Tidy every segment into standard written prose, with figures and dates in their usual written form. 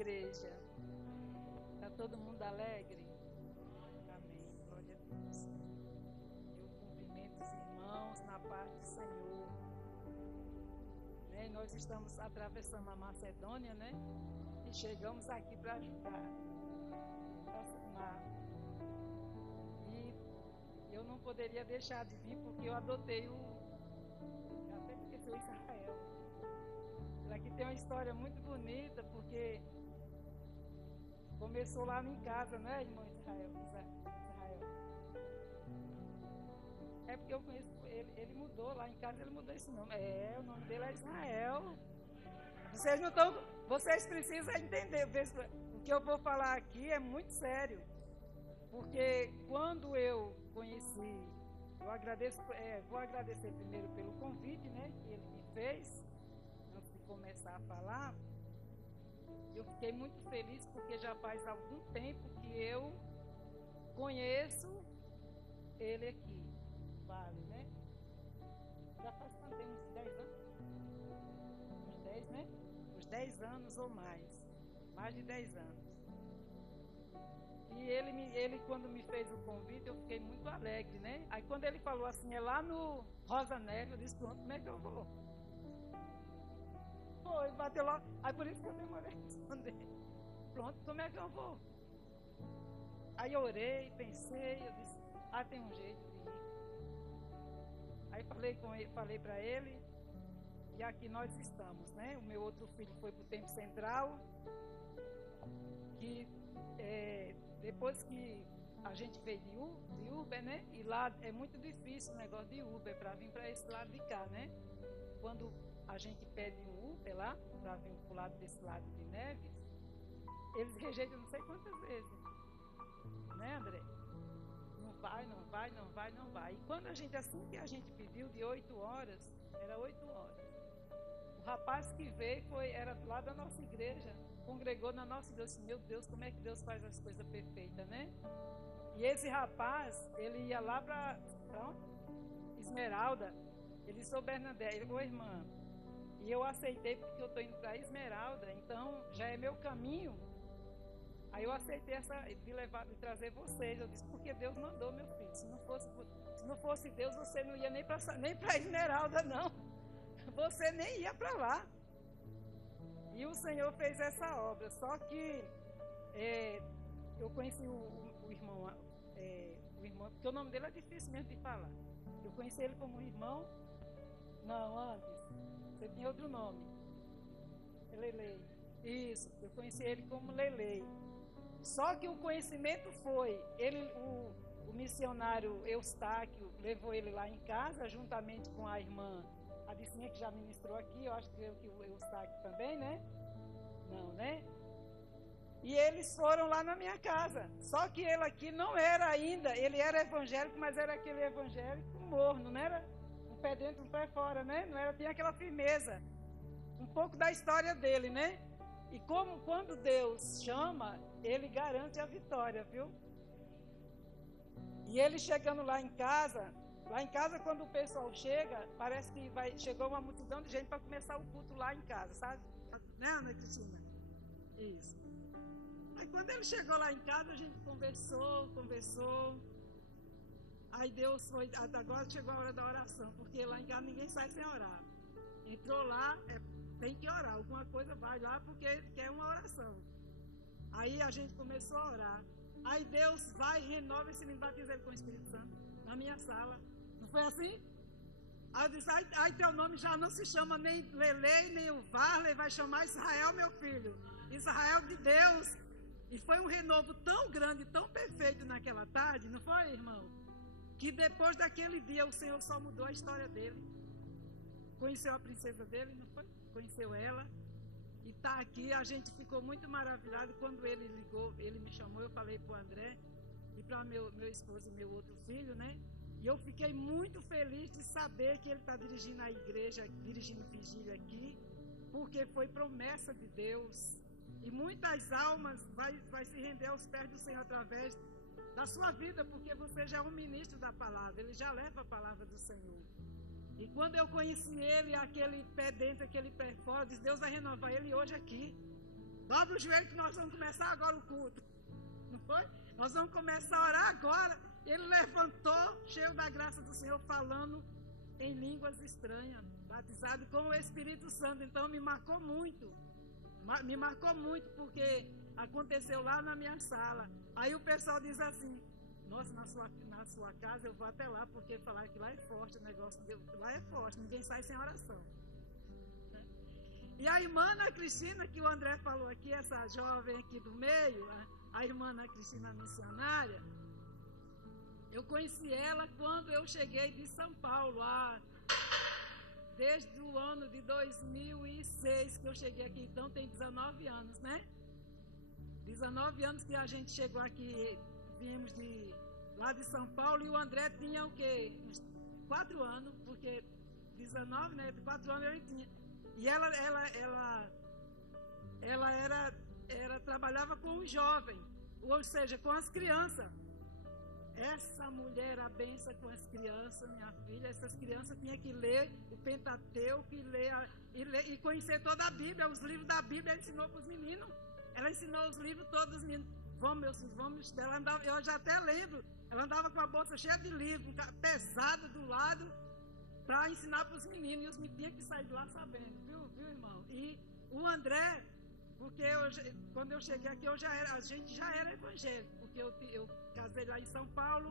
igreja? Está todo mundo alegre? Amém. Glória a Deus. Eu cumprimento os irmãos na paz do Senhor. Né? Nós estamos atravessando a Macedônia, né? E chegamos aqui para ajudar. E eu não poderia deixar de vir porque eu adotei eu até esqueci o Israel. Aqui tem uma história muito bonita, porque começou lá em casa, né, irmão Israel? É porque eu conheço ele mudou lá em casa, ele mudou esse nome. O nome dele é Israel. Vocês não estão, vocês precisam entender. O que eu vou falar aqui é muito sério. Porque quando eu conheci, eu agradeço, vou agradecer primeiro pelo convite, né, que ele me fez, antes de começar a falar. Eu fiquei muito feliz porque já faz algum tempo que eu conheço ele aqui, Vale, né? Já faz também uns 10 anos? Uns 10, né? Uns 10 anos ou mais. Mais de 10 anos. E ele quando me fez o convite, eu fiquei muito alegre, né? Aí quando ele falou assim, é lá no Rosa Neve, eu disse, pronto, como é que eu vou? Foi, bateu lá. Aí por isso que eu demorei a responder. Pronto, como é que eu vou? Aí eu orei, pensei, eu disse, tem um jeito de ir. Aí falei para ele, e aqui nós estamos, né? O meu outro filho foi para o Tempo Central, que depois que a gente veio de Uber, né? E lá é muito difícil o negócio de Uber para vir para esse lado de cá, né? Quando a gente pede um Uber lá, para vir para o lado desse lado de Neves, eles rejeitam não sei quantas vezes. Né, André? Não vai, não vai, não vai, não vai. E quando assim que a gente pediu de 8 horas, era 8 horas. O rapaz que veio era lá da nossa igreja, congregou na nossa igreja. Meu Deus, como é que Deus faz as coisas perfeitas, né? E esse rapaz, ele ia lá para Esmeralda, ele sou Bernadette, ele falou, irmã, e eu aceitei porque eu estou indo para Esmeralda, então já é meu caminho. Aí eu aceitei de trazer vocês. Eu disse, porque Deus mandou, meu filho. Se não fosse Deus, você não ia nem para Esmeralda, não. Você nem ia para lá. E o Senhor fez essa obra. Só que eu conheci o irmão, porque o nome dele é difícil mesmo de falar. Eu conheci ele como irmão. Não, antes. Você tinha outro nome. Lelei. Isso, eu conheci ele como Lelei. Só que o conhecimento foi, o missionário Eustáquio levou ele lá em casa, juntamente com a irmã, a Dicinha que já ministrou aqui, eu acho que o Eustáquio também, né? Não, né? E eles foram lá na minha casa. Só que ele aqui não era ainda, ele era evangélico, mas era aquele evangélico morno, não era? Um pé dentro, um pé fora, né? Não era, tinha aquela firmeza. Um pouco da história dele, né? E quando Deus chama, Ele garante a vitória, viu? E ele chegando lá em casa quando o pessoal chega, parece que chegou uma multidão de gente para começar o culto lá em casa, sabe? Né, Ana Cristina? Isso. Aí quando ele chegou lá em casa, a gente conversou. Aí Deus foi, agora chegou a hora da oração, porque lá em casa ninguém sai sem orar. Entrou lá, tem que orar, alguma coisa vai lá porque quer uma oração. Aí a gente começou a orar. Aí Deus vai e renova esse menino, batiza ele com o Espírito Santo na minha sala. Não foi assim? Aí eu disse, aí teu nome já não se chama nem Lelei, nem o Varley, vai chamar Israel, meu filho. Israel de Deus. E foi um renovo tão grande, tão perfeito naquela tarde, não foi, irmão? Que depois daquele dia o Senhor só mudou a história dele. Conheceu a princesa dele, não foi? Conheceu ela. E está aqui, a gente ficou muito maravilhado. Quando ele ligou, ele me chamou, eu falei para o André e para meu esposo e meu outro filho, né? E eu fiquei muito feliz de saber que ele está dirigindo a igreja, dirigindo vigília aqui, porque foi promessa de Deus. E muitas almas vai se render aos pés do Senhor através da sua vida, porque você já é um ministro da palavra, ele já leva a palavra do Senhor. E quando eu conheci ele, aquele pé dentro, aquele pé fora, disse, Deus vai renovar ele hoje aqui. Dobra o joelho que nós vamos começar agora o culto. Não foi? Nós vamos começar a orar agora. Ele levantou, cheio da graça do Senhor, falando em línguas estranhas, batizado com o Espírito Santo. Então me marcou muito. Me marcou muito porque aconteceu lá na minha sala. Aí o pessoal diz assim: nossa, na sua casa eu vou até lá, porque falaram que lá é forte o negócio. Lá é forte, ninguém sai sem oração. E a irmã Ana Cristina, que o André falou aqui, essa jovem aqui do meio, a irmã Ana Cristina missionária, eu conheci ela quando eu cheguei de São Paulo, desde o ano de 2006 que eu cheguei aqui, então tem 19 anos, né? 19 anos que a gente chegou aqui, viemos lá de São Paulo, e o André tinha o quê? Uns 4 anos, porque 19, né? 4 anos ele tinha. E ela trabalhava com os jovens, ou seja, com as crianças. Essa mulher era a benção com as crianças, minha filha. Essas crianças tinham que ler o Pentateuco e conhecer toda a Bíblia, os livros da Bíblia. Ela ensinou para os meninos. Ela ensinou os livros todos os meninos. Vamos, meus filhos, vamos. Ela andava, eu já até lembro, ela andava com a bolsa cheia de livros, pesada do lado, para ensinar para os meninos. E os meninos tinham que sair de lá sabendo, viu, irmão? E o André, porque quando eu cheguei aqui, a gente já era evangélico, porque eu casei lá em São Paulo,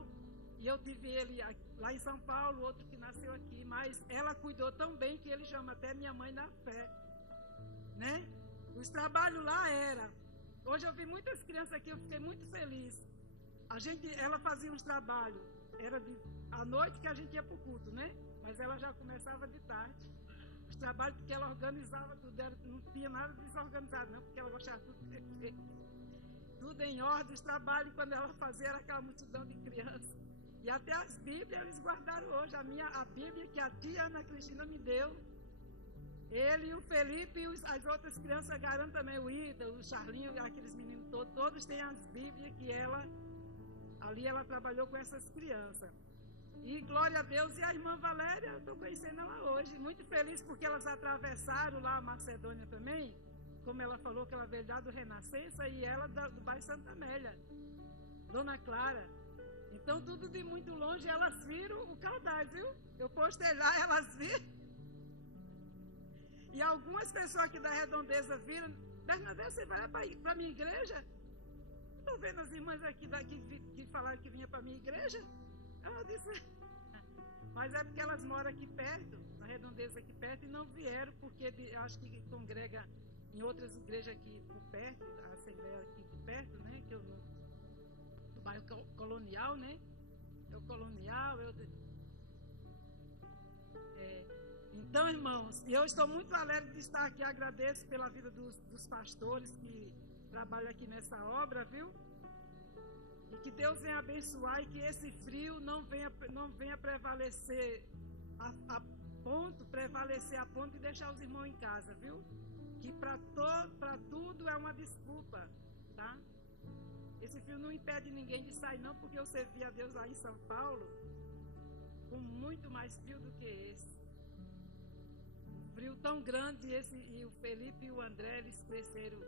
e eu tive ele lá em São Paulo, outro que nasceu aqui, mas ela cuidou tão bem que ele chama até minha mãe na fé, né? Os trabalhos lá hoje eu vi muitas crianças aqui, eu fiquei muito feliz. Ela fazia uns trabalhos, era à noite que a gente ia para o culto, né? Mas ela já começava de tarde. Os trabalhos, porque ela organizava tudo, não tinha nada desorganizado, não, porque ela gostava tudo em ordem. Os trabalhos, quando ela fazia, era aquela multidão de crianças. E até as Bíblias eles guardaram hoje. A Bíblia que a tia Ana Cristina me deu, ele e o Felipe e as outras crianças garantem também, o Ida, o Charlinho, aqueles meninos todos têm as Bíblias que ali ela trabalhou com essas crianças. E glória a Deus. E a irmã Valéria, eu estou conhecendo ela hoje, muito feliz porque elas atravessaram lá a Macedônia também, como ela falou que ela veio lá do Renascença, e ela do bairro Santa Amélia, Dona Clara. Então tudo de muito longe, elas viram o Caldaz, viu? Eu postei lá, elas viram. E algumas pessoas aqui da Redondeza viram: Bernadette, você vai para a minha igreja? Estou vendo as irmãs aqui que falaram que vinha para a minha igreja. Ela disse, mas é porque elas moram aqui perto, na Redondeza aqui perto, e não vieram, porque acho que congrega em outras igrejas aqui por perto, a Assembleia aqui por perto, né? Que do bairro Colonial, né? É o Colonial, Então, irmãos, e eu estou muito alegre de estar aqui, agradeço pela vida dos pastores que trabalham aqui nessa obra, viu? E que Deus venha abençoar e que esse frio não venha prevalecer a ponto de deixar os irmãos em casa, viu? Que para tudo é uma desculpa, tá? Esse frio não impede ninguém de sair, não, porque eu servi a Deus lá em São Paulo com muito mais frio do que esse. Um frio tão grande, e o Felipe e o André, eles cresceram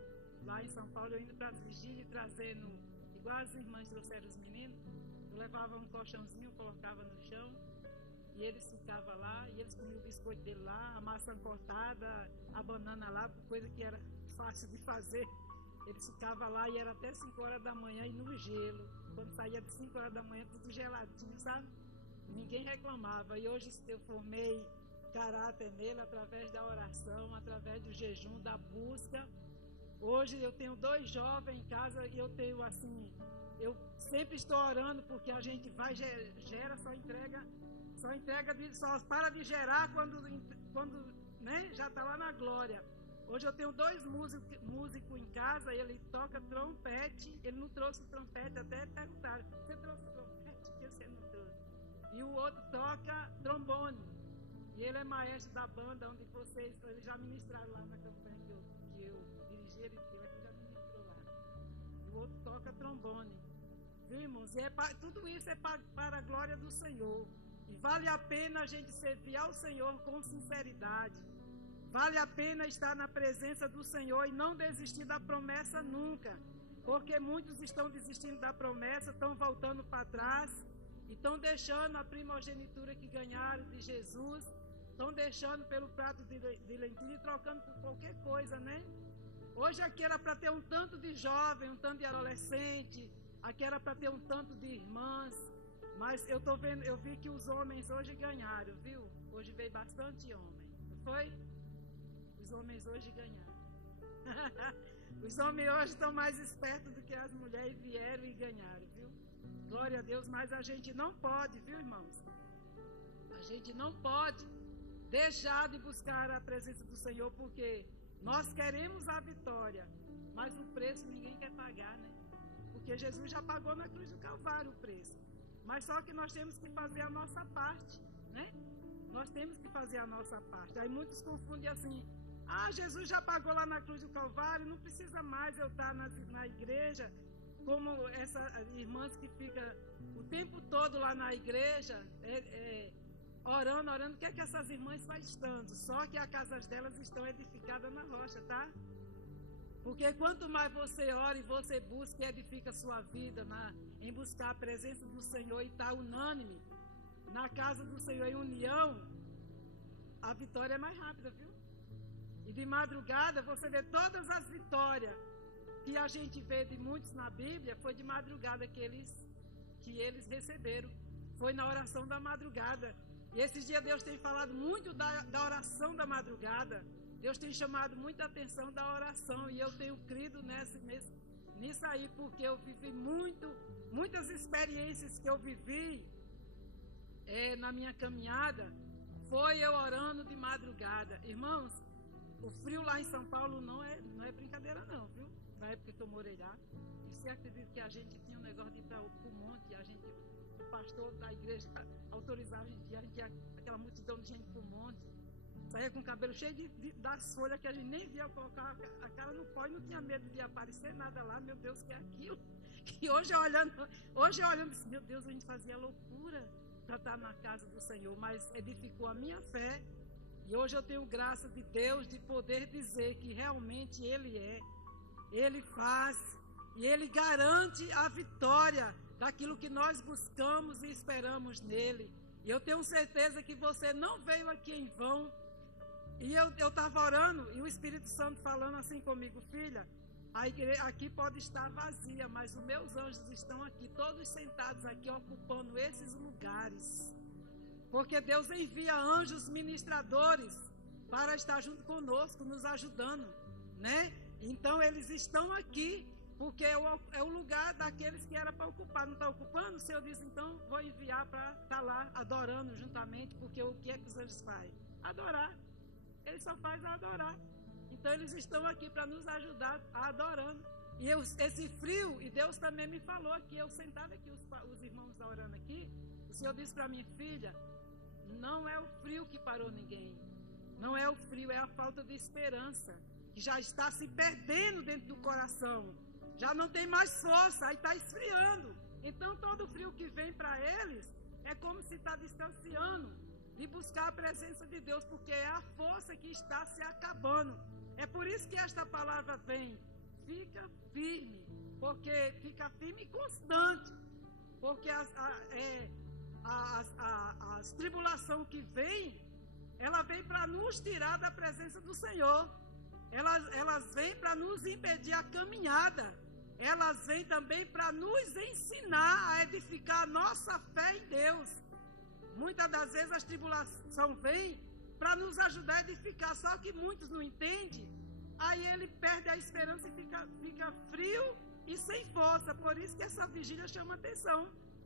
lá em São Paulo, eu indo para as vigílias, trazendo, igual as irmãs trouxeram os meninos, eu levava um colchãozinho, colocava no chão, e eles ficavam lá, e eles comiam o biscoito dele lá, a maçã cortada, a banana lá, coisa que era fácil de fazer. Eles ficavam lá e era até 5 horas da manhã e no gelo. Quando saía de 5 horas da manhã, tudo geladinho, sabe? Ninguém reclamava. E hoje eu formei caráter nele através da oração, através do jejum, da busca. Hoje eu tenho 2 jovens em casa e eu tenho assim, eu sempre estou orando, porque a gente vai, gera, só para de gerar quando né, já está lá na glória. Hoje eu tenho 2 músicos em casa, ele toca trompete, ele não trouxe o trompete, até perguntaram, você trouxe o trompete? Por que você não trouxe? E o outro toca trombone, e ele é maestro da banda, onde eles já ministraram lá na campanha que eu dirigi, ele já ministrou lá. E o outro toca trombone, viu, irmãos? E tudo isso é para a glória do Senhor, e vale a pena a gente servir ao Senhor com sinceridade. Vale a pena estar na presença do Senhor e não desistir da promessa nunca. Porque muitos estão desistindo da promessa, estão voltando para trás, e estão deixando a primogenitura que ganharam de Jesus, estão deixando pelo prato de lentilha e trocando por qualquer coisa, né? Hoje aqui era para ter um tanto de jovem, um tanto de adolescente, aqui era para ter um tanto de irmãs, mas eu vi que os homens hoje ganharam, viu? Hoje veio bastante homem, não foi? Os homens hoje ganharam. Os homens hoje estão mais espertos do que as mulheres, vieram e ganharam, viu? Glória a Deus, mas a gente não pode, viu, irmãos? A gente não pode deixar de buscar a presença do Senhor, porque nós queremos a vitória, mas o preço ninguém quer pagar, né? Porque Jesus já pagou na cruz do Calvário o preço. Mas só que nós temos que fazer a nossa parte, né? Nós temos que fazer a nossa parte. Aí muitos confundem assim: ah, Jesus já pagou lá na cruz do Calvário, não precisa mais eu estar na igreja, como essas irmãs que ficam o tempo todo lá na igreja, orando. O que é que essas irmãs fazem estando? Só que as casas delas estão edificadas na rocha, tá? Porque quanto mais você ora e você busca e edifica a sua vida em buscar a presença do Senhor e estar unânime na casa do Senhor em união, a vitória é mais rápida, viu? E de madrugada você vê todas as vitórias que a gente vê de muitos na Bíblia, foi de madrugada que eles receberam. Foi na oração da madrugada. E esses dias Deus tem falado muito da oração da madrugada. Deus tem chamado muita atenção da oração. E eu tenho crido nisso aí, porque eu vivi muitas experiências que eu vivi na minha caminhada. Foi eu orando de madrugada. Irmãos, o frio lá em São Paulo não é brincadeira não, viu? Na época que eu morei lá. E você acredita que a gente tinha um negócio de ir para o monte, o pastor da igreja autorizava a gente ia aquela multidão de gente para o monte, saía com o cabelo cheio das folhas que a gente nem via, colocar a cara no pó e não tinha medo de aparecer nada lá. Meu Deus, que é aquilo? E hoje olhando, meu Deus, a gente fazia loucura para estar na casa do Senhor, mas edificou a minha fé. E hoje eu tenho graça de Deus de poder dizer que realmente Ele faz e Ele garante a vitória daquilo que nós buscamos e esperamos nele. E eu tenho certeza que você não veio aqui em vão. E eu estava orando e o Espírito Santo falando assim comigo: filha, a igreja aqui pode estar vazia, mas os meus anjos estão aqui, todos sentados aqui, ocupando esses lugares. Porque Deus envia anjos ministradores para estar junto conosco, nos ajudando, né? Então eles estão aqui, porque é o lugar daqueles que era para ocupar. Não está ocupando? O Senhor disse: então vou enviar para estar lá adorando juntamente, porque o que é que os anjos fazem? Adorar. Eles só fazem adorar. Então eles estão aqui para nos ajudar adorando. E esse frio, e Deus também me falou aqui, eu sentada aqui, os irmãos orando aqui, o Senhor disse para minha filha: não é o frio que parou ninguém. Não é o frio, é a falta de esperança, que já está se perdendo dentro do coração. Já não tem mais força, aí está esfriando. Então todo frio que vem para eles é como se está distanciando de buscar a presença de Deus, porque é a força que está se acabando. É por isso que esta palavra vem: fica firme, porque fica firme e constante, porque as tribulações que vêm, ela vem para nos tirar da presença do Senhor. Elas vêm para nos impedir a caminhada. Elas vêm também para nos ensinar a edificar a nossa fé em Deus. Muitas das vezes as tribulações vêm para nos ajudar a edificar, só que muitos não entendem. Aí ele perde a esperança e fica frio e sem força. Por isso que essa vigília chama atenção,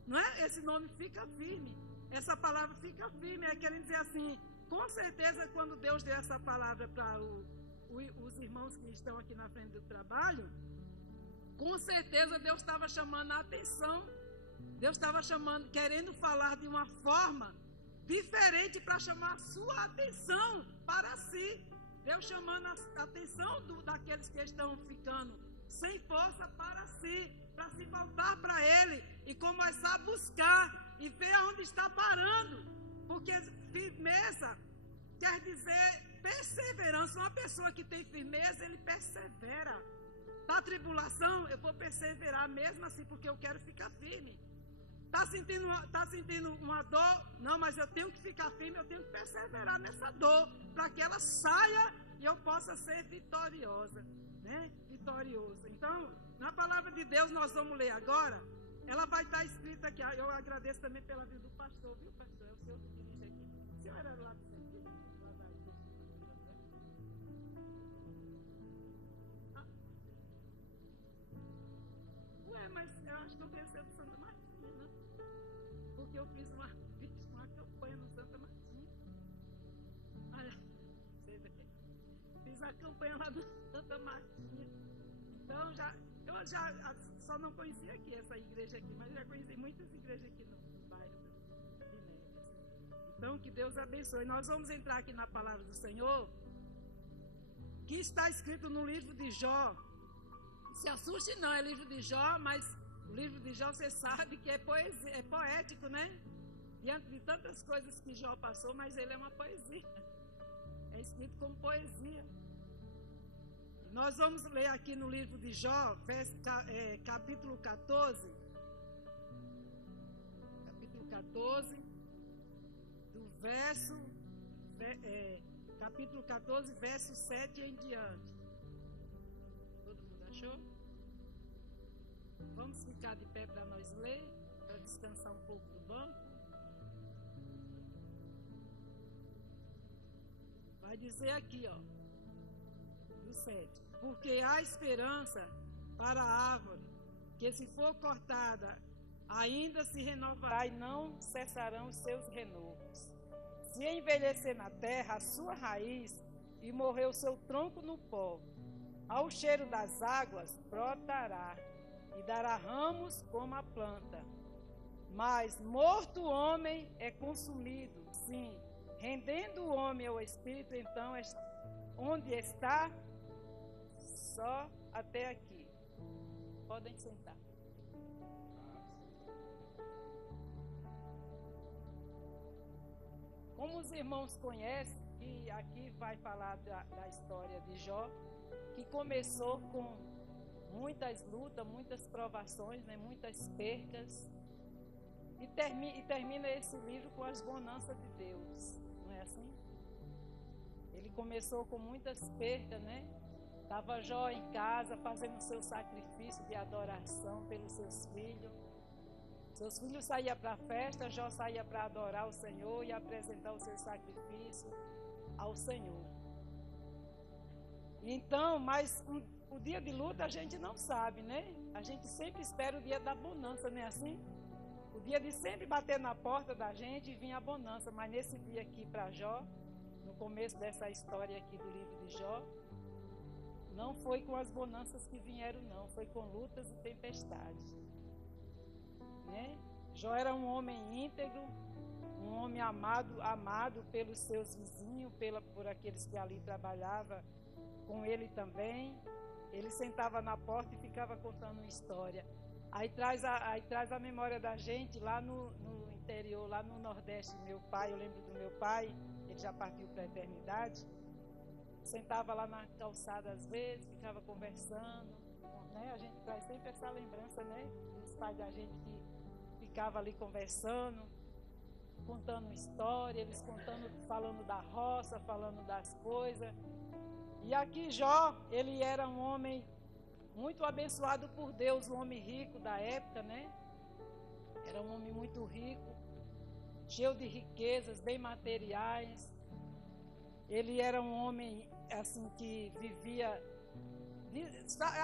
não é? Esse nome fica firme. Essa palavra fica firme, é querendo dizer assim, com certeza quando Deus deu essa palavra para os irmãos que estão aqui na frente do trabalho, com certeza Deus estava chamando a atenção. Deus estava chamando, querendo falar de uma forma diferente para chamar a sua atenção para si. Deus chamando a atenção daqueles que estão ficando sem força para si, para se voltar para Ele e começar a buscar e ver onde está parando. Porque firmeza quer dizer perseverança. Uma pessoa que tem firmeza, ele persevera. Da tribulação, eu vou perseverar mesmo assim, porque eu quero ficar firme. Tá sentindo uma dor? Não, mas eu tenho que ficar firme, eu tenho que perseverar nessa dor, para que ela saia e eu possa ser vitoriosa, né? Vitorioso. Então, na palavra de Deus, nós vamos ler agora. Ela vai estar escrita aqui. Eu agradeço também pela vida do pastor, viu, pastor? É o senhor que dirige aqui. O senhor era lá do centro, lá da igreja. Ué, mas eu acho que eu conheci do Santa Martinha, né? Porque eu fiz uma campanha no Santa Martinha. Fiz a campanha lá do Santa Martinha. Então, eu já só não conhecia aqui essa igreja aqui, mas já conheci muitas igrejas aqui no bairro de Neves. Então, que Deus abençoe. Nós vamos entrar aqui na palavra do Senhor, que está escrito no livro de Jó. Se assuste não, é livro de Jó, mas o livro de Jó você sabe que é poesia, é poético, né? Diante de tantas coisas que Jó passou, mas ele é uma poesia. É escrito como poesia. Nós vamos ler aqui no livro de Jó, capítulo 14. Capítulo 14, do verso... capítulo 14, verso 7 em diante. Todo mundo achou? Vamos ficar de pé para nós ler, para descansar um pouco do banco. Vai dizer aqui, ó, do 7. Porque há esperança para a árvore, que se for cortada, ainda se renovará e não cessarão os seus renovos. Se envelhecer na terra a sua raiz e morrer o seu tronco no pó, ao cheiro das águas brotará e dará ramos como a planta. Mas morto o homem é consumido, sim, rendendo o homem ao espírito, então onde está? Só até aqui. Podem sentar. Como os irmãos conhecem, que aqui vai falar da história de Jó, que começou com muitas lutas, muitas provações, né, muitas percas, e termina esse livro com as bonanças de Deus, não é assim? Ele começou com muitas percas, né? Estava Jó em casa fazendo o seu sacrifício de adoração pelos seus filhos. Seus filhos saíam para a festa, Jó saía para adorar o Senhor e apresentar o seu sacrifício ao Senhor. Então, mas o dia de luta a gente não sabe, né? A gente sempre espera o dia da bonança, não é assim? O dia de sempre bater na porta da gente e vir a bonança. Mas nesse dia aqui para Jó, no começo dessa história aqui do livro de Jó, não foi com as bonanças que vieram, não. Foi com lutas e tempestades. Né? Jó era um homem íntegro, um homem amado pelos seus vizinhos, por aqueles que ali trabalhavam com ele também. Ele sentava na porta e ficava contando uma história. Aí traz a memória da gente lá no interior, lá no Nordeste. Meu pai, eu lembro do meu pai, ele já partiu para a eternidade. Sentava lá na calçada às vezes, ficava conversando, né? A gente traz sempre essa lembrança, né? Dos pais da gente que ficava ali conversando, contando história, eles falando da roça, falando das coisas. E aqui Jó, ele era um homem muito abençoado por Deus, um homem rico da época, né? Era um homem muito rico, cheio de riquezas, bem materiais. Ele era um homem assim que vivia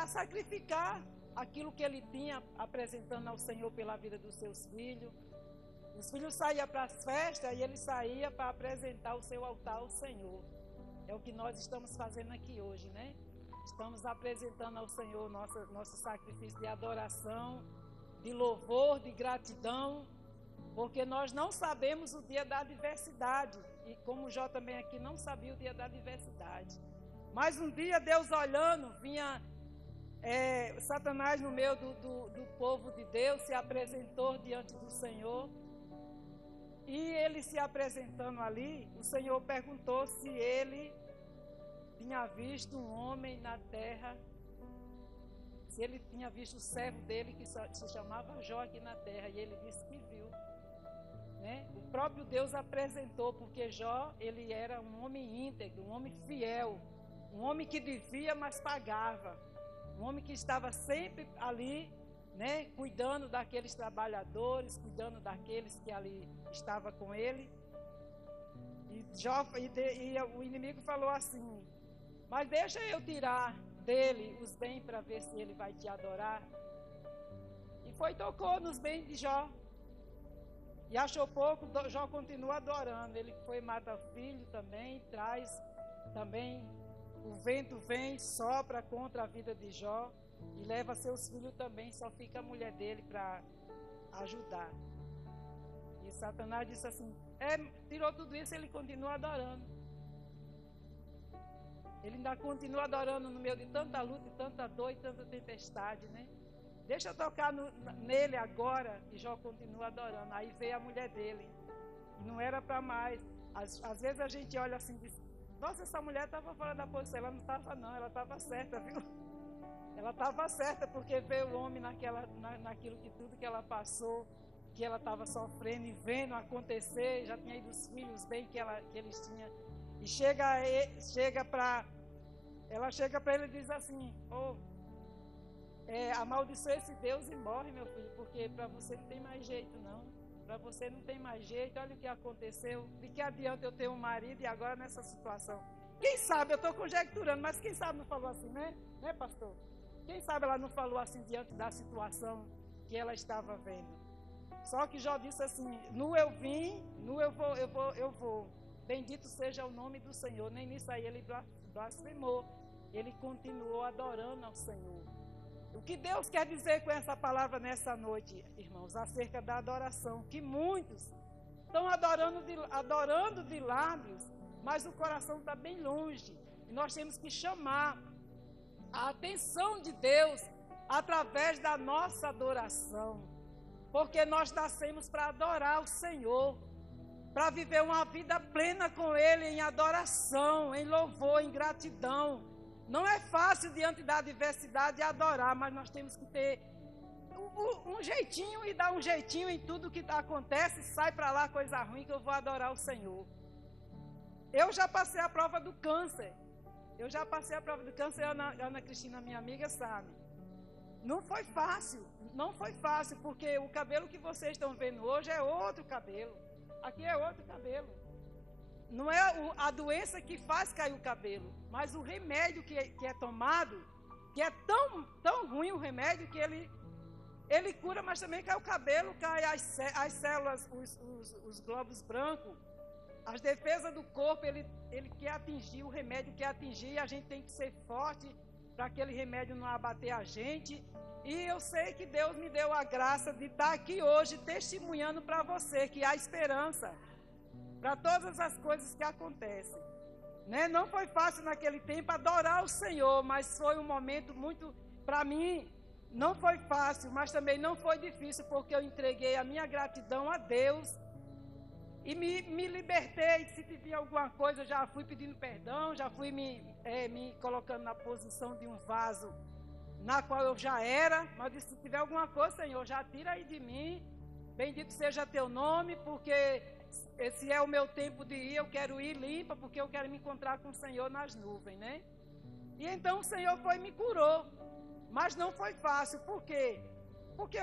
a sacrificar aquilo que ele tinha, apresentando ao Senhor pela vida dos seus filhos. Os filhos saíam para as festas e ele saía para apresentar o seu altar ao Senhor. É o que nós estamos fazendo aqui hoje, né? Estamos apresentando ao Senhor nosso sacrifício de adoração, de louvor, de gratidão, porque nós não sabemos o dia da adversidade. E como Jó também aqui não sabia o dia da adversidade. Mas um dia Deus olhando, vinha Satanás no meio do povo de Deus, se apresentou diante do Senhor. E ele se apresentando ali, o Senhor perguntou se ele tinha visto um homem na terra, se ele tinha visto o servo dele que se chamava Jó aqui na terra, e ele disse que viu, né? O próprio Deus apresentou, porque Jó, ele era um homem íntegro, um homem fiel, um homem que devia, mas pagava, um homem que estava sempre ali, né, cuidando daqueles trabalhadores, cuidando daqueles que ali estavam com ele. E o inimigo falou assim: mas deixa eu tirar dele os bens para ver se ele vai te adorar. E foi, tocou nos bens de Jó. E achou pouco, Jó continua adorando. Ele foi, mata filho também, traz também. O vento vem, sopra contra a vida de Jó e leva seus filhos também. Só fica a mulher dele para ajudar. E Satanás disse assim: tirou tudo isso, ele continua adorando. Ele ainda continua adorando no meio de tanta luta, e tanta dor e tanta tempestade, né? Deixa eu tocar nele agora. E Jó continua adorando. Aí veio a mulher dele. E não era para mais. Às vezes a gente olha assim e diz: nossa, essa mulher estava fora da posição. Ela não estava não, ela estava certa, viu? Ela estava certa, porque veio o homem naquilo que tudo que ela passou, que ela estava sofrendo e vendo acontecer. Já tinha ido os filhos bem que eles tinham. E ela chega para ele e diz assim: amaldiçoa esse Deus e morre, meu filho, porque para você não tem mais jeito não. Para você não tem mais jeito. Olha o que aconteceu. De que adianta eu ter um marido e agora nessa situação? Quem sabe, eu estou conjecturando, mas quem sabe não falou assim, né? Né, pastor? Quem sabe ela não falou assim diante da situação que ela estava vendo. Só que Jó disse assim: nu eu vim, nu eu vou. Bendito seja o nome do Senhor. Nem nisso aí ele blasfemou. Ele continuou adorando ao Senhor. O que Deus quer dizer com essa palavra nessa noite, irmãos, acerca da adoração? Que muitos estão adorando de lábios, mas o coração está bem longe. E nós temos que chamar a atenção de Deus através da nossa adoração. Porque nós nascemos para adorar o Senhor, para viver uma vida plena com Ele em adoração, em louvor, em gratidão. Não é fácil diante da adversidade adorar, mas nós temos que ter um jeitinho e dar um jeitinho em tudo que acontece. Sai para lá coisa ruim que eu vou adorar o Senhor. Eu já passei a prova do câncer. Ana Cristina, minha amiga, sabe. Não foi fácil, porque o cabelo que vocês estão vendo hoje é outro cabelo. Aqui é outro cabelo. Não é a doença que faz cair o cabelo, mas o remédio que é tomado, que é tão ruim o remédio que ele cura, mas também cai o cabelo, cai as células, os glóbulos brancos, as defesas do corpo, ele quer atingir, o remédio quer atingir, e a gente tem que ser forte para aquele remédio não abater a gente. E eu sei que Deus me deu a graça de estar aqui hoje testemunhando para você que há esperança para todas as coisas que acontecem, né? Não foi fácil naquele tempo adorar o Senhor, mas foi um momento muito, para mim, não foi fácil, mas também não foi difícil, porque eu entreguei a minha gratidão a Deus e me libertei. Se tiver alguma coisa, eu já fui pedindo perdão, já fui me colocando na posição de um vaso na qual eu já era, mas se tiver alguma coisa, Senhor, já tira aí de mim. Bendito seja teu nome, porque esse é o meu tempo de ir, eu quero ir limpa, porque eu quero me encontrar com o Senhor nas nuvens, né? E então o Senhor foi e me curou, mas não foi fácil. Por quê? Porque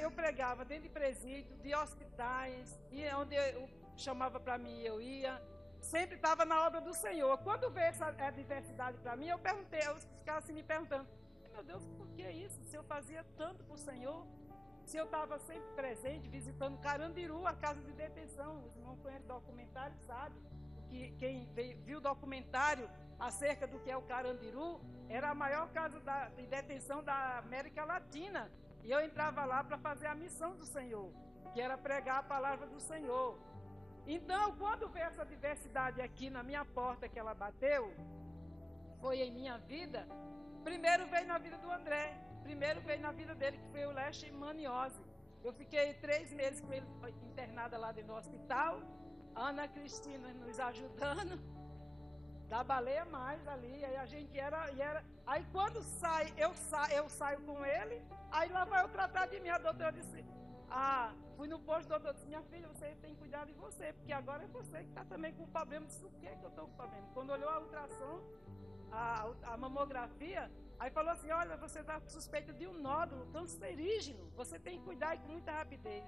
eu pregava dentro de presídio, de hospitais, e onde eu chamava para mim, eu ia, sempre estava na obra do Senhor. Quando veio essa adversidade para mim, eu ficava assim me perguntando: meu Deus, por que isso? Se eu fazia tanto para o Senhor, se eu estava sempre presente, visitando Carandiru, a casa de detenção. Os irmãos conhecem o documentário, sabe? Que quem viu o documentário acerca do que é o Carandiru, era a maior casa de detenção da América Latina. E eu entrava lá para fazer a missão do Senhor, que era pregar a palavra do Senhor. Então, quando veio essa adversidade aqui na minha porta, que ela bateu, foi em minha vida. Primeiro veio na vida do André, primeiro veio na vida dele, que foi o leishmaniose. Eu fiquei 3 meses com ele internada lá dentro do hospital, a Ana Cristina nos ajudando, da baleia mais ali, aí a gente era, aí quando eu saio com ele, aí lá vai eu tratar de mim, a doutora disse, fui no posto, o doutor disse, minha filha, você tem que cuidar de você, porque agora é você que está também com problema. Eu disse, o que é que eu estou com problema? Quando olhou a ultrassom, a mamografia, aí falou assim, olha, você está suspeito de um nódulo cancerígeno, você tem que cuidar com muita rapidez.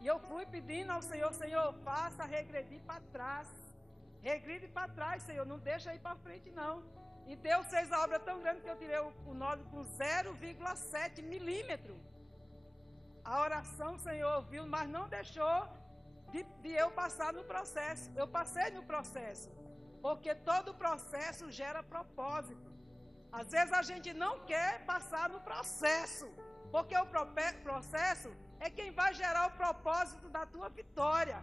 E eu fui pedindo ao Senhor, Senhor, faça regredir para trás. Regride para trás, Senhor, não deixa ir para frente, não. E Deus fez a obra tão grande que eu tirei o nódulo com 0,7 milímetro. A oração, Senhor, ouviu, mas não deixou de eu passar no processo. Eu passei no processo, porque todo processo gera propósito. Às vezes a gente não quer passar no processo, porque o processo é quem vai gerar o propósito da tua vitória.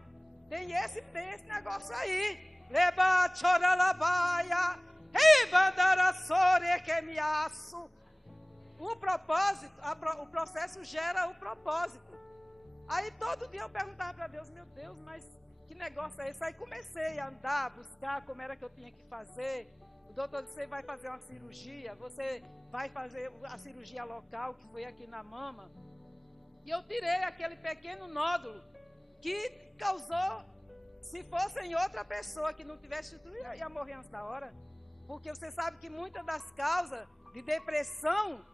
Tem esse negócio aí. Leba choralabaia, ribandarassore que me aço. O propósito, o processo gera o propósito. Aí todo dia eu perguntava para Deus, meu Deus, mas que negócio é esse? Aí comecei a andar, a buscar como era que eu tinha que fazer. O doutor disse, você vai fazer uma cirurgia, você vai fazer a cirurgia local, que foi aqui na mama. E eu tirei aquele pequeno nódulo que causou, se fosse em outra pessoa que não tivesse estrutura, ia morrer antes da hora. Porque você sabe que muitas das causas de depressão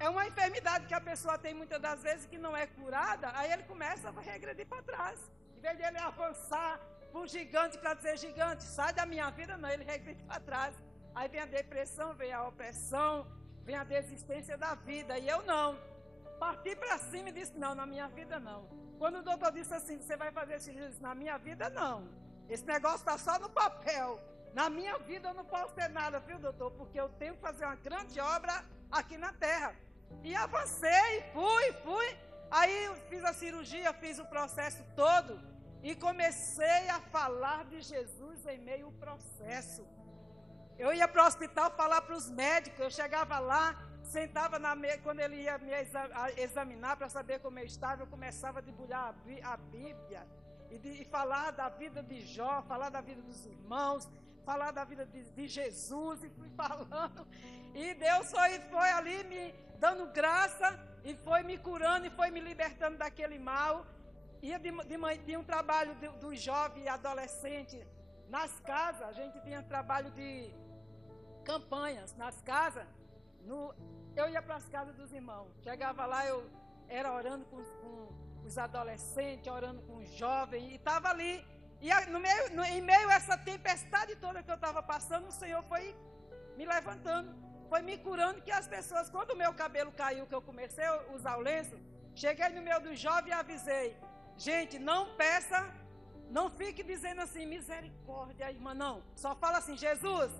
é uma enfermidade que a pessoa tem muitas das vezes que não é curada, aí ele começa a regredir para trás. Em vez de ele avançar para o gigante, para dizer, gigante, sai da minha vida, não, ele regride para trás. Aí vem a depressão, vem a opressão, vem a desistência da vida, e eu não. Parti para cima e disse, não, na minha vida não. Quando o doutor disse assim, você vai fazer esse exercício, na minha vida não. Esse negócio está só no papel. Na minha vida eu não posso ter nada, viu, doutor? Porque eu tenho que fazer uma grande obra aqui na terra. E avancei, fui. Aí eu fiz a cirurgia, fiz o processo todo e comecei a falar de Jesus em meio ao processo. Eu ia para o hospital falar para os médicos, eu chegava lá, sentava na mesa, quando ele ia me examinar para saber como eu estava, eu começava a debulhar a Bíblia e falar da vida de Jó, falar da vida dos irmãos, falar da vida de Jesus, e fui falando, e Deus foi ali me dando graça, e foi me curando, e foi me libertando daquele mal. Ia de manhã, tinha um trabalho dos jovens e adolescentes nas casas, a gente tinha trabalho de campanhas nas casas, eu ia para as casas dos irmãos, chegava lá, eu era orando com os adolescentes, orando com os jovens, e estava ali, e em meio a essa tempestade toda que eu estava passando, o Senhor foi me levantando, foi me curando, que as pessoas, quando o meu cabelo caiu, que eu comecei a usar o lenço, cheguei no meio dos jovens e avisei, gente, não peça, não fique dizendo assim, misericórdia, irmã, não, só fala assim, Jesus,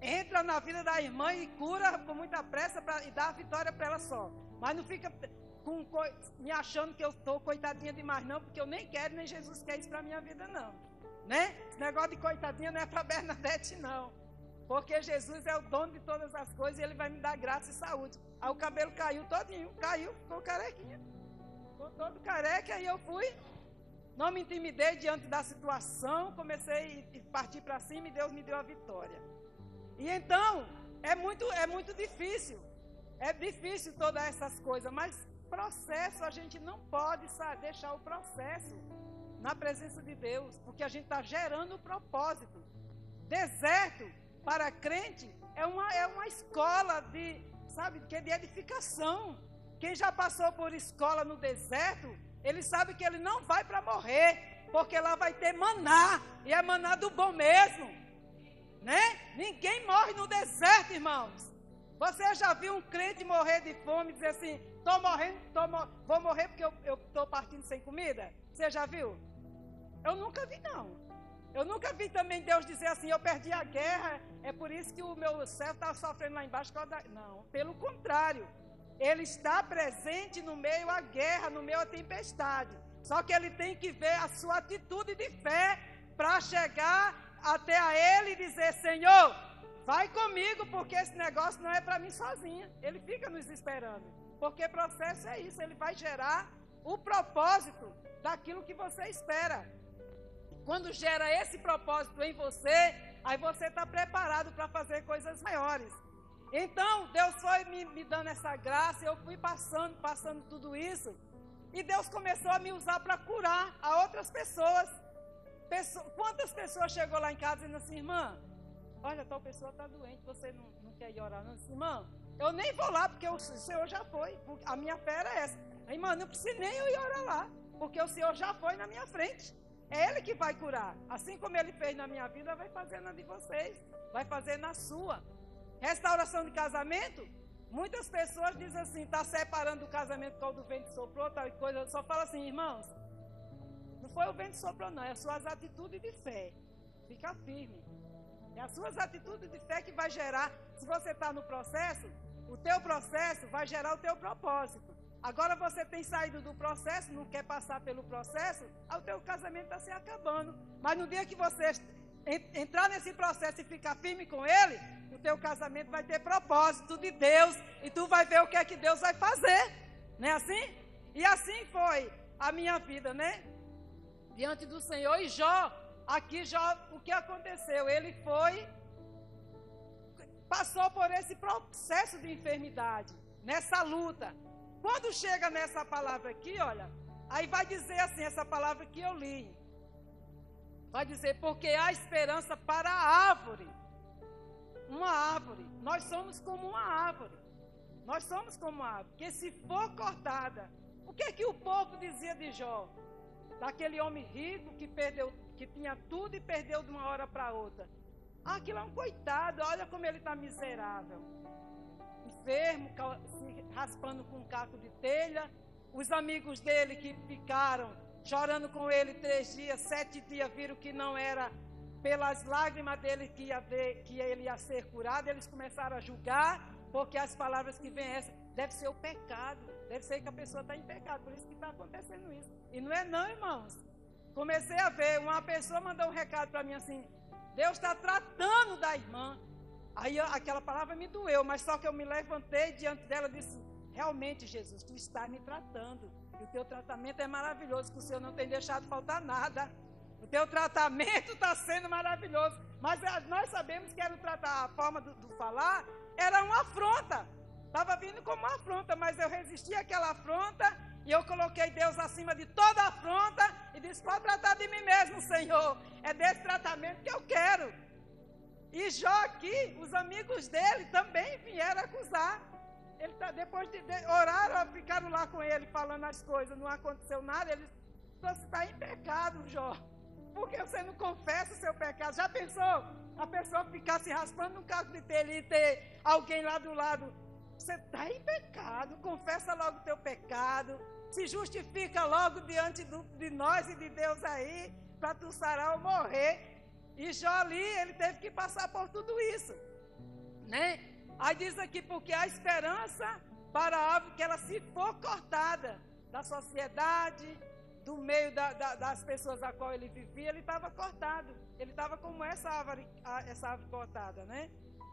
entra na vida da irmã e cura com muita pressa e dá a vitória para ela só. Mas não fica me achando que eu estou coitadinha demais, não, porque eu nem quero, nem Jesus quer isso para a minha vida, não. Né? Esse negócio de coitadinha não é para Bernadette, não. Porque Jesus é o dono de todas as coisas e Ele vai me dar graça e saúde. Aí o cabelo caiu todinho, ficou carequinha. Ficou todo careca, aí eu fui. Não me intimidei diante da situação, comecei a partir para cima e Deus me deu a vitória. E então, é muito difícil. É difícil todas essas coisas, mas processo, a gente não pode deixar o processo na presença de Deus, porque a gente está gerando o propósito. Deserto, para crente, é uma escola de edificação. Quem já passou por escola no deserto, ele sabe que ele não vai para morrer, porque lá vai ter maná, e é maná do bom mesmo. Né? Ninguém morre no deserto, irmãos. Você já viu um crente morrer de fome e dizer assim, estou morrendo, vou morrer porque eu estou partindo sem comida? Você já viu? Eu nunca vi, não. Eu nunca vi também Deus dizer assim, eu perdi a guerra, é por isso que o meu servo está sofrendo lá embaixo. Não, pelo contrário. Ele está presente no meio à guerra, no meio à tempestade. Só que ele tem que ver a sua atitude de fé para chegar até a Ele e dizer, Senhor, vai comigo, porque esse negócio não é para mim sozinha. Ele fica nos esperando, porque processo é isso, ele vai gerar o propósito daquilo que você espera. Quando gera esse propósito em você, aí você está preparado para fazer coisas maiores. Então, Deus foi me dando essa graça, eu fui passando tudo isso, e Deus começou a me usar para curar a outras pessoas. Quantas pessoas chegou lá em casa dizendo assim, irmã, olha, tal pessoa está doente, você não quer ir orar? Não, disse, irmã, eu nem vou lá, porque o Senhor já foi, a minha fé era essa. Irmã, não precisa nem eu ir orar lá, porque o Senhor já foi na minha frente. É Ele que vai curar. Assim como Ele fez na minha vida, vai fazer na de vocês, vai fazer na sua. Restauração de casamento, muitas pessoas dizem assim, está separando o casamento quando o vento soprou, tal coisa. Eu só falo assim, irmãos, não foi o vento soprou não, é as suas atitudes de fé. Fica firme. É as suas atitudes de fé que vai gerar, se você está no processo, o teu processo vai gerar o teu propósito. Agora você tem saído do processo, não quer passar pelo processo, o teu casamento está se acabando. Mas no dia que você entrar nesse processo e ficar firme com ele, o teu casamento vai ter propósito de Deus, e tu vai ver o que é que Deus vai fazer, não é assim? E assim foi a minha vida, né? Diante do Senhor. E Jó, o que aconteceu? Ele passou por esse processo de enfermidade, nessa luta. Quando chega nessa palavra aqui, olha, aí vai dizer assim, essa palavra que eu li, vai dizer, porque há esperança para a árvore. Uma árvore, nós somos como uma árvore, nós somos como uma árvore, que se for cortada, o que é que o povo dizia de Jó? Daquele homem rico que tinha tudo e perdeu de uma hora para outra. Aquilo é um coitado, olha como ele está miserável. Enfermo, se raspando com um caco de telha. Os amigos dele que ficaram chorando com ele 3 dias, 7 dias, viram que não era pelas lágrimas dele que ele ia ser curado. Eles começaram a julgar, porque as palavras que vêm deve ser o pecado, deve ser que a pessoa está em pecado, por isso que está acontecendo isso. E não é não, irmãos. Comecei a ver, uma pessoa mandou um recado para mim assim, Deus está tratando da irmã. Aí aquela palavra me doeu, mas só que eu me levantei diante dela e disse, realmente, Jesus, tu está me tratando. E o teu tratamento é maravilhoso, que o Senhor não tem deixado faltar nada. O teu tratamento está sendo maravilhoso. Mas nós sabemos que a forma do falar era uma afronta. Estava vindo como uma afronta, mas eu resisti àquela afronta e eu coloquei Deus acima de toda afronta e disse, pode tratar de mim mesmo, Senhor. É desse tratamento que eu quero. E Jó aqui, os amigos dele também vieram acusar. Ele depois de oraram, ficaram lá com ele falando as coisas, não aconteceu nada. Ele disse, você está em pecado, Jó. Porque você não confessa o seu pecado. Já pensou? A pessoa ficar se raspando no caco de telha e ter alguém lá do lado. Você está em pecado, confessa logo o teu pecado. Se justifica logo diante de nós e de Deus aí, para tu sarar ou morrer. E Jó ali, ele teve que passar por tudo isso, né? Aí diz aqui, porque há esperança para a árvore que ela se for cortada da sociedade, do meio das pessoas a qual ele vivia, ele estava cortado. Ele estava como essa árvore cortada, né?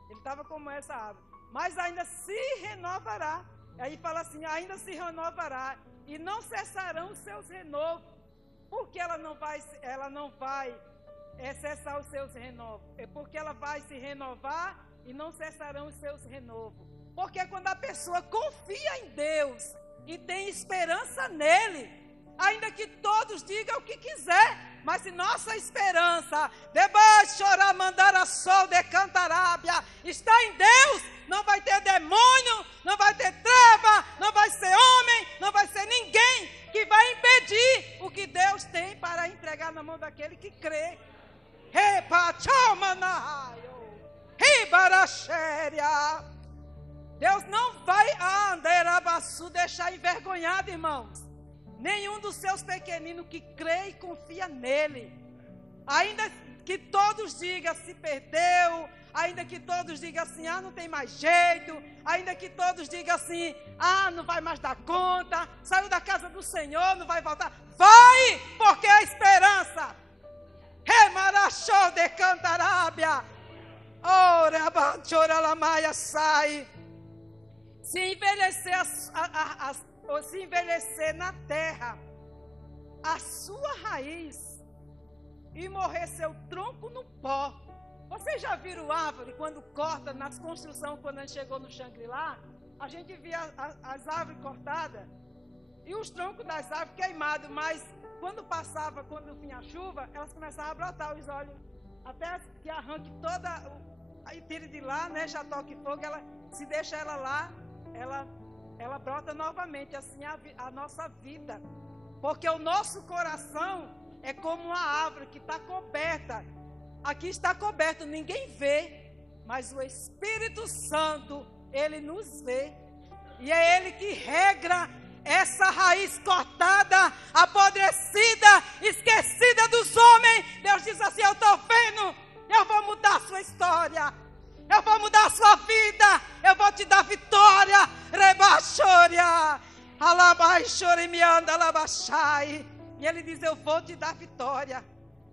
Ele estava como essa árvore. Mas ainda se renovará. Aí fala assim, ainda se renovará. E não cessarão os seus renovos. Porque ela não vai cessar os seus renovos. É porque ela vai se renovar e não cessarão os seus renovos. Porque quando a pessoa confia em Deus e tem esperança nele, ainda que todos digam o que quiser, mas se nossa esperança, debaixo chorar, mandar a sol de Cantarábia, está em Deus, não vai ter demônio, não vai ter treva, não vai ser homem, não vai ser ninguém que vai impedir o que Deus tem para entregar na mão daquele que crê. Deus não vai deixar envergonhado, irmãos, nenhum dos seus pequeninos que crê e confia nele. Ainda que todos digam se perdeu, ainda que todos digam assim, não tem mais jeito, ainda que todos digam assim, não vai mais dar conta, saiu da casa do Senhor, não vai voltar. Vai, porque é a esperança. Remarachou de Cantarábia. Ora, banchora lamaia sai. Se envelhecer na terra a sua raiz e morrer seu tronco no pó. Vocês já viram árvore quando corta nas construções, quando a gente chegou no Shangri-La? A gente via as árvores cortadas e os troncos das árvores queimados, mas quando vinha a chuva, elas começavam a brotar os olhos, até que arranque toda, aí tire de lá, né, já toque fogo, se deixa ela lá, ela brota novamente, assim a nossa vida, porque o nosso coração é como uma árvore que está coberta, aqui está coberto, ninguém vê, mas o Espírito Santo, Ele nos vê, e é Ele que regra essa raiz cortada, apodrecida, esquecida dos homens. Deus diz assim: eu estou vendo, eu vou mudar a sua história, eu vou mudar a sua vida, eu vou te dar vitória. Rebaixoria, alabaixore me anda, alabaixai. E Ele diz: eu vou te dar vitória,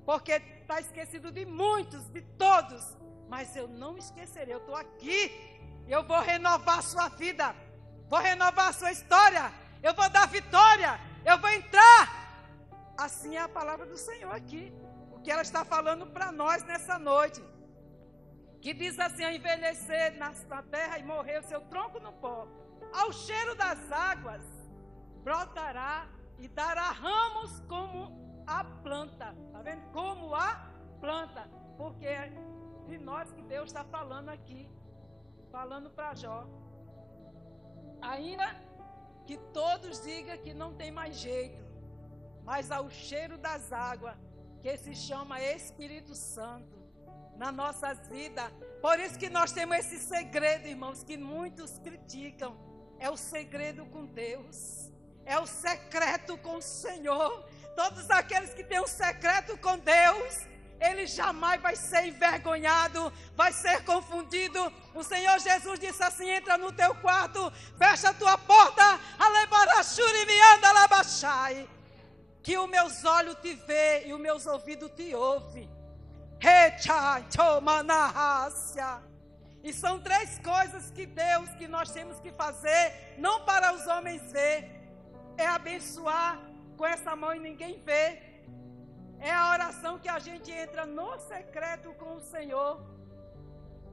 porque está esquecido de muitos, de todos, mas eu não esquecerei, eu estou aqui, eu vou renovar a sua vida, vou renovar a sua história, eu vou dar vitória, eu vou entrar. Assim é a palavra do Senhor aqui, o que ela está falando para nós nessa noite, que diz assim: a envelhecer na terra e morrer o seu tronco no pó, ao cheiro das águas brotará e dará ramos como a planta. Está vendo? Como a planta, porque é de nós que Deus está falando aqui, falando para Jó. Ainda que todos digam que não tem mais jeito, mas ao cheiro das águas, que se chama Espírito Santo, nas nossas vidas. Por isso que nós temos esse segredo, irmãos, que muitos criticam. É o segredo com Deus, é o secreto com o Senhor. Todos aqueles que têm um secreto com Deus, ele jamais vai ser envergonhado, vai ser confundido. O Senhor Jesus disse assim: entra no teu quarto, fecha a tua porta, que os meus olhos te vê e os meus ouvidos te ouvem. E são 3 coisas que nós temos que fazer, não para os homens ver, é abençoar com essa mão e ninguém vê. É a oração que a gente entra no secreto com o Senhor.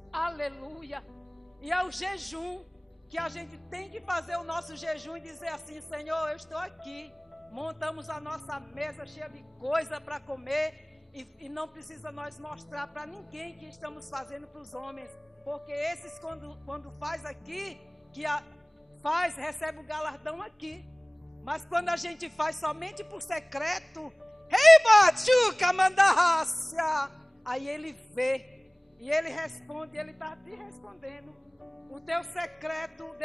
Aleluia. E é o jejum, que a gente tem que fazer o nosso jejum e dizer assim: Senhor, eu estou aqui. Montamos a nossa mesa cheia de coisa para comer e não precisa nós mostrar para ninguém que estamos fazendo para os homens, porque esses quando faz aqui, recebe o galardão aqui. Mas quando a gente faz somente por secreto, aí ele vê e ele responde, ele está te respondendo. O teu secreto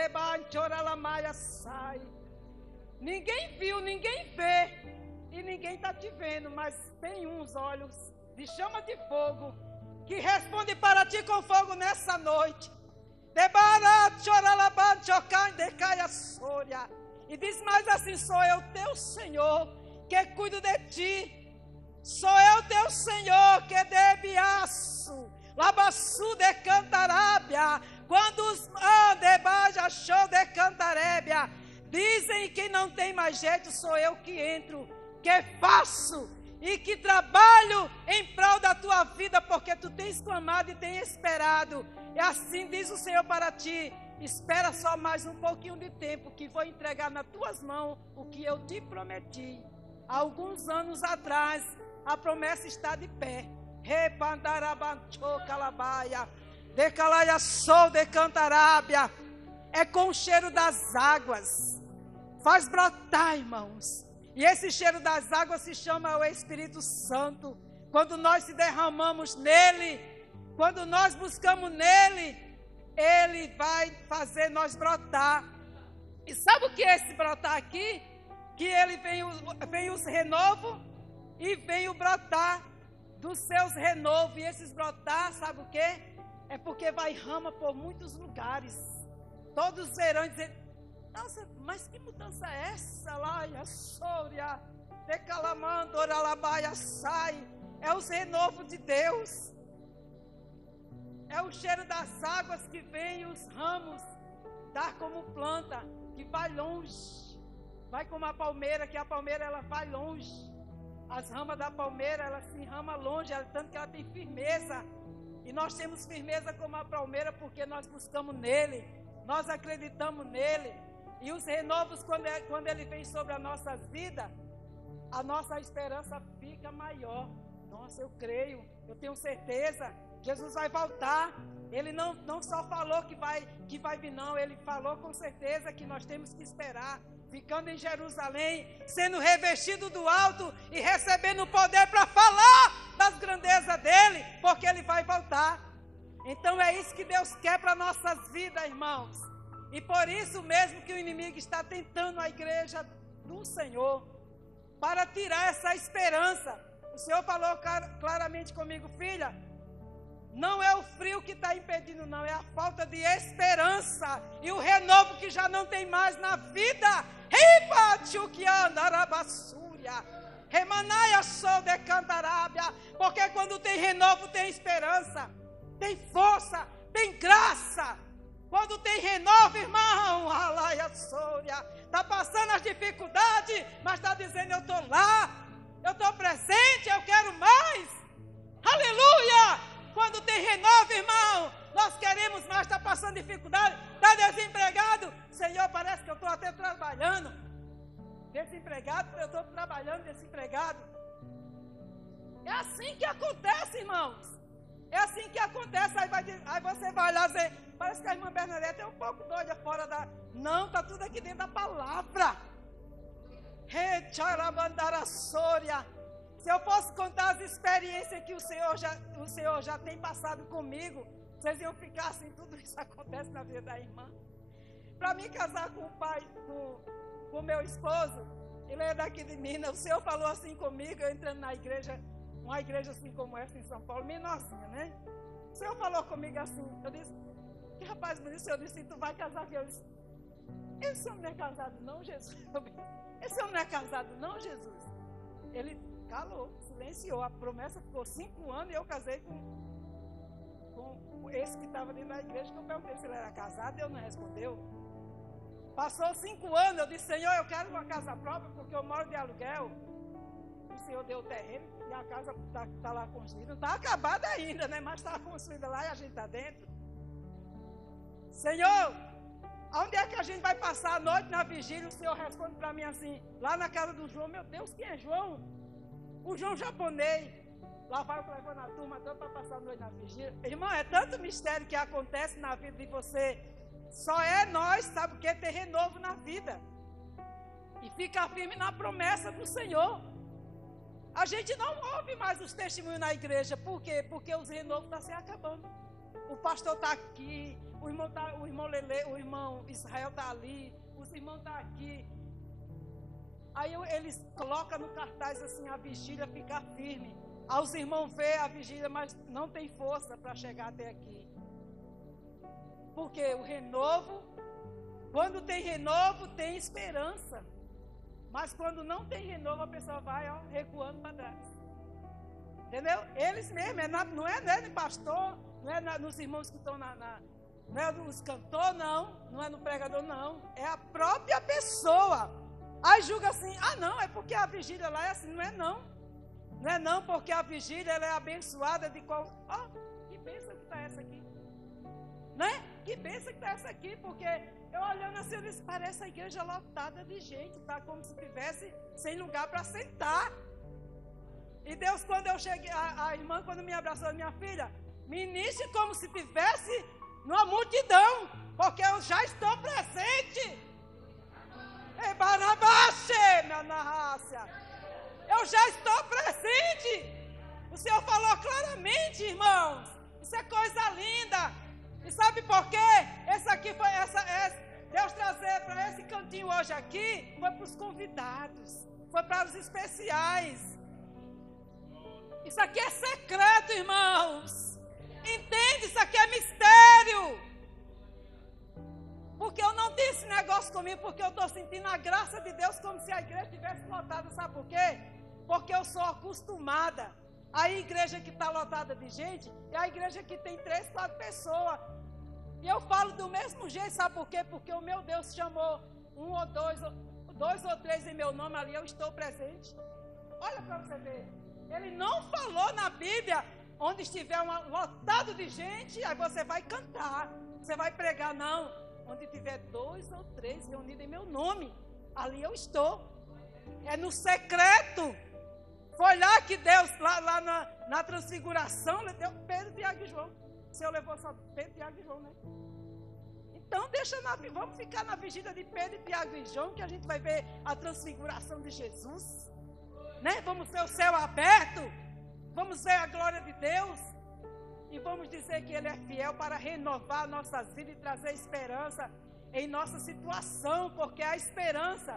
sai. Ninguém viu, ninguém vê e ninguém está te vendo, mas tem uns olhos de chama de fogo que responde para ti com fogo nessa noite. E diz mais assim: sou eu teu Senhor que cuido de ti, sou eu teu Senhor que debiaço, labaçu de cantarábia, quando os debaja show de cantarébia, dizem que não tem mais jeito, sou eu que entro, que faço e que trabalho em prol da tua vida, porque tu tens clamado e tens esperado. E assim diz o Senhor para ti: espera só mais um pouquinho de tempo, que vou entregar nas tuas mãos o que eu te prometi. Há alguns anos atrás, a promessa está de pé. É com o cheiro das águas. Faz brotar, irmãos. E esse cheiro das águas se chama o Espírito Santo. Quando nós se derramamos nele, quando nós buscamos nele, ele vai fazer nós brotar. E sabe o que é esse brotar aqui? Que ele vem os renovos e vem o brotar dos seus renovos. E esses brotar, sabe o que? É porque vai rama por muitos lugares. Todos verão e dizer: nossa, mas que mudança é essa? Laia, Sória, Decalamando, Oralabaia, sai. É os renovos de Deus. É o cheiro das águas que vem os ramos dar como planta, que vai longe. Vai como a palmeira, que a palmeira ela vai longe. As ramas da palmeira, ela se enrama longe, tanto que ela tem firmeza. E nós temos firmeza como a palmeira porque nós buscamos nele, nós acreditamos nele. E os renovos, quando ele vem sobre as nossas vidas, a nossa esperança fica maior. Nossa, eu creio, eu tenho certeza, Jesus vai voltar. Ele não só falou que vai vir, não, ele falou com certeza que nós temos que esperar, ficando em Jerusalém, sendo revestido do alto e recebendo o poder para falar das grandezas dele, porque ele vai voltar. Então é isso que Deus quer para nossas vidas, irmãos. E por isso mesmo que o inimigo está tentando a igreja do Senhor, para tirar essa esperança. O Senhor falou claramente comigo, filha, não é o frio que está impedindo, não, é a falta de esperança e o renovo que já não tem mais na vida. Porque quando tem renovo, tem esperança, tem força, tem graça. Quando tem renovo, irmão, está passando as dificuldades, mas está dizendo, eu estou lá, eu estou presente, eu quero mais. Aleluia! Quando tem renovo, irmão, nós queremos mais, está passando dificuldade, está desempregado. Senhor, parece que eu estou até trabalhando. Desempregado, eu estou trabalhando desempregado. É assim que acontece, irmãos. É assim que acontece. Aí você vai lá dizer, parece que a irmã Bernadette é um pouco doida fora da... Não, está tudo aqui dentro da palavra. Se eu fosse contar as experiências que o Senhor já tem passado comigo, vocês iam ficar assim, tudo isso acontece na vida da irmã. Para mim casar com o pai, com o meu esposo, ele é daqui de Minas, o Senhor falou assim comigo, eu entrando na igreja, uma igreja assim como essa em São Paulo, menorzinha, né? O Senhor falou comigo assim, eu disse, que rapaz bonito, o Senhor disse, tu vai casar com eu? Disse, esse homem não é casado não, Jesus? Esse homem não é casado não, Jesus? Ele calou, silenciou, a promessa ficou 5 anos e eu casei com esse que estava dentro da igreja, que eu perguntei se ele era casado, ele não respondeu. Passou 5 anos, eu disse, Senhor, eu quero uma casa própria, porque eu moro de aluguel. O Senhor deu o terreno e a casa está lá construída. Não está acabada ainda, né? Mas está construída lá e a gente está dentro. Senhor, onde é que a gente vai passar a noite na vigília? O Senhor responde para mim assim, lá na casa do João. Meu Deus, quem é João? O João japonês. Lá vai eu levando a turma toda para passar a noite na vigília. Irmão, é tanto mistério que acontece na vida de você. Só é nós, sabe o que? Ter renovo na vida. E ficar firme na promessa do Senhor. A gente não ouve mais os testemunhos na igreja. Por quê? Porque os renovos estão se acabando. O pastor está aqui, o irmão Lele, o irmão Israel está ali, os irmãos estão aqui. Aí eles colocam no cartaz assim, a vigília ficar firme. Aí os irmãos vê a vigília, mas não tem força para chegar até aqui. Porque o renovo, quando tem renovo, tem esperança. Mas quando não tem renovo, a pessoa vai recuando para trás. Entendeu? Eles mesmos, não é no pastor, não é nos irmãos que estão não é nos cantores, não é no pregador, não. É a própria pessoa. Aí julga assim, não, é porque a vigília lá é assim, não é não. Não é não, porque a vigília ela é abençoada de qual... que bênção que está essa aqui. Né? Que bênção que está essa aqui, porque eu olhando assim, eu disse, parece a igreja lotada de gente, tá como se tivesse sem lugar para sentar. E Deus, quando eu cheguei, a irmã, quando me abraçou, minha filha, ministre como se tivesse numa multidão, porque eu já estou presente. Ei, Barabashe, minha narrácia. Eu já estou presente. O Senhor falou claramente, irmãos. Isso é coisa linda. E sabe por quê? Deus trazer para esse cantinho hoje aqui, foi para os convidados, foi para os especiais. Isso aqui é secreto, irmãos. Entende? Isso aqui é mistério. Porque eu não tenho esse negócio comigo, porque eu estou sentindo a graça de Deus como se a igreja estivesse lotada. Sabe por quê? Porque eu sou acostumada. A igreja que está lotada de gente é a igreja que tem 3, 4 pessoas. E eu falo do mesmo jeito, sabe por quê? Porque o meu Deus chamou 1 ou 2 ou 3 em meu nome ali, eu estou presente. Olha para você ver. Ele não falou na Bíblia onde estiver lotado de gente, aí você vai cantar, você vai pregar. Não, onde tiver 2 ou 3 reunidos em meu nome, ali eu estou. É no secreto. Foi lá que Deus, lá na transfiguração, deu Pedro, Tiago e João. O Senhor levou só Pedro, Tiago e João, né? Então vamos ficar na vigília de Pedro, Tiago e João, que a gente vai ver a transfiguração de Jesus, né? Vamos ver o céu aberto, vamos ver a glória de Deus, e vamos dizer que Ele é fiel para renovar nossas vidas e trazer esperança em nossa situação, porque a esperança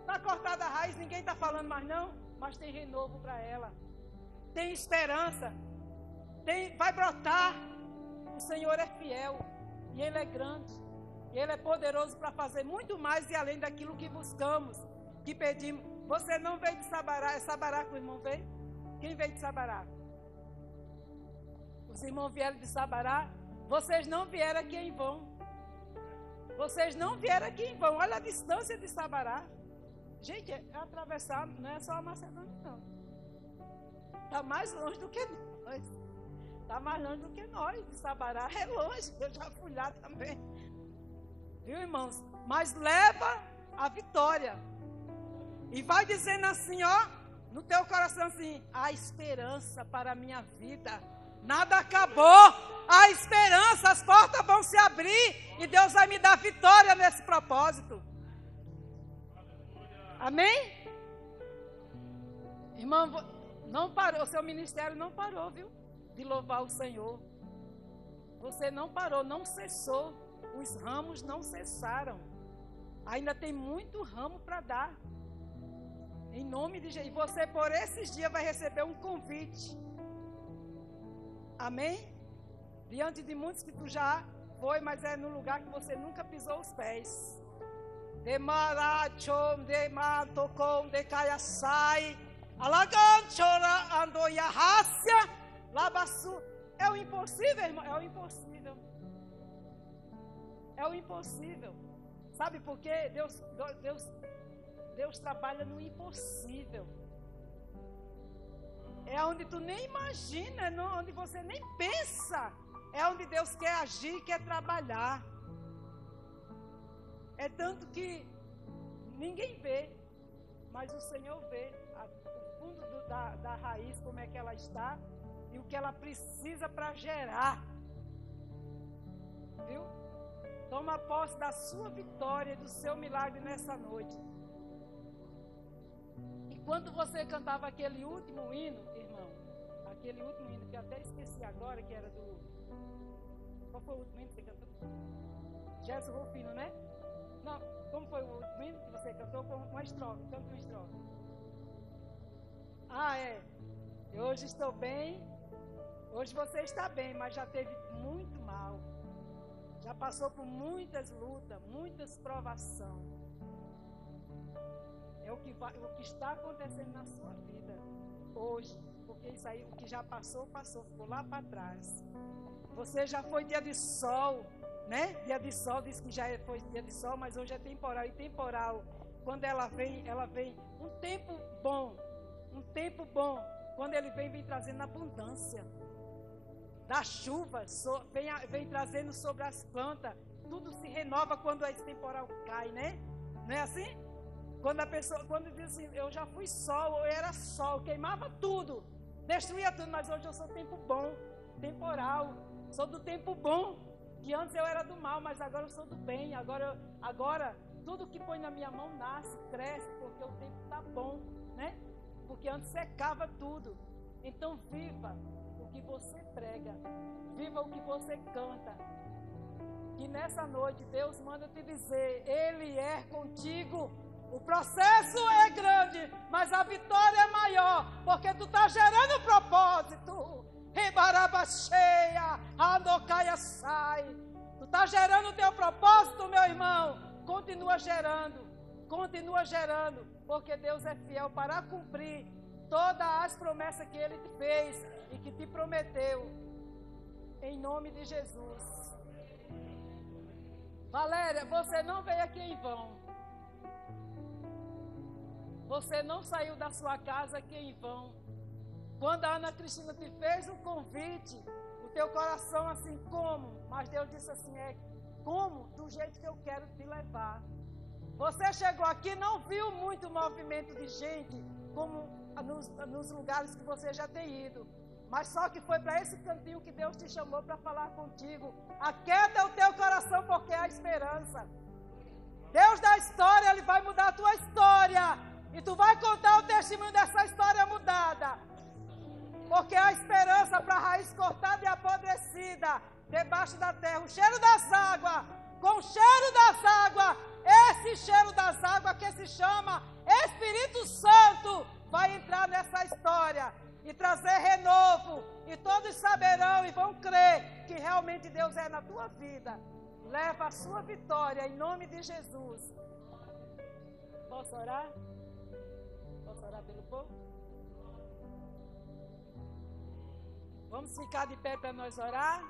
está cortada a raiz, ninguém está falando mais não, mas tem renovo para ela, tem esperança, vai brotar. O Senhor é fiel, e Ele é grande, e Ele é poderoso para fazer muito mais e além daquilo que buscamos, que pedimos. Você não veio de Sabará, é Sabará que o irmão veio? Quem veio de Sabará? Os irmãos vieram de Sabará. Vocês não vieram aqui em vão. Vocês não vieram aqui em vão. Olha a distância de Sabará. Gente, atravessar não é só a Macedônia, não. Está mais longe do que nós. Está mais longe do que nós. De Sabará é longe. Eu já fui lá também. Viu, irmãos? Mas leva a vitória. E vai dizendo assim, ó, no teu coração assim: há esperança para a minha vida. Nada acabou. Há esperança, as portas vão se abrir e Deus vai me dar vitória nesse propósito. Amém? Irmão, não parou, o seu ministério não parou, viu? De louvar o Senhor. Você não parou, não cessou. Os ramos não cessaram. Ainda tem muito ramo para dar. Em nome de Jesus. E você por esses dias vai receber um convite. Amém? Diante de muitos que tu já foi, mas é no lugar que você nunca pisou os pés. Demarachom, dematocom, decaiaçai, alaganchora, andoiarrácia, labaçu. É o impossível, irmão, é o impossível. É o impossível. Sabe por quê? Deus trabalha no impossível. É onde tu nem imagina, onde você nem pensa. É onde Deus quer agir, quer trabalhar. É tanto que ninguém vê, mas o Senhor vê o fundo da raiz, como é que ela está e o que ela precisa para gerar. Viu? Toma posse da sua vitória, do seu milagre nessa noite. E quando você cantava aquele último hino, irmão, aquele último hino que eu até esqueci agora, que era do... Qual foi o último hino que você cantou? Gerson Rufino, né? Não, como foi o último hino que você cantou? Com uma estrofe, canta uma estrofe. Ah, é. Hoje estou bem, hoje você está bem, mas já teve muito mal. Já passou por muitas lutas, muitas provações. É o que está acontecendo na sua vida hoje. Porque isso aí, o que já passou, ficou lá para trás. Você já foi dia de sol, né? Dia de sol, diz que já foi dia de sol, mas hoje é temporal. E temporal, quando ela vem um tempo bom. Quando ele vem trazendo abundância. Da chuva, vem trazendo sobre as plantas. Tudo se renova quando esse temporal cai, né? Não é assim? Quando diz assim, eu já fui sol, eu era sol, queimava tudo, destruía tudo, mas hoje eu sou tempo bom, temporal, sou do tempo bom, que antes eu era do mal, mas agora eu sou do bem, agora tudo que põe na minha mão nasce, cresce, porque o tempo está bom, né? Porque antes secava tudo. Então viva o que você prega, viva o que você canta, que nessa noite Deus manda te dizer, Ele é contigo. O processo é grande, mas a vitória é maior, porque tu está gerando propósito. Rebarabacheia, andocaia sai. Tu está gerando o teu propósito, meu irmão. Continua gerando, porque Deus é fiel para cumprir todas as promessas que Ele te fez e que te prometeu. Em nome de Jesus. Valéria, você não veio aqui em vão. Você não saiu da sua casa aqui em vão. Quando a Ana Cristina te fez um convite, o teu coração assim, como? Mas Deus disse assim, como? Do jeito que eu quero te levar. Você chegou aqui, não viu muito movimento de gente, como nos lugares que você já tem ido. Mas só que foi para esse cantinho que Deus te chamou para falar contigo. Aquieta o teu coração, porque há esperança. Deus da história, Ele vai mudar a tua história. E tu vai contar o testemunho dessa história mudada. Porque há esperança para a raiz cortada e apodrecida debaixo da terra. O cheiro das águas, com o cheiro das águas, esse cheiro das águas que se chama Espírito Santo vai entrar nessa história e trazer renovo. E todos saberão e vão crer que realmente Deus é na tua vida. Leva a sua vitória em nome de Jesus. Posso orar? Posso orar pelo povo? Vamos ficar de pé para nós orar?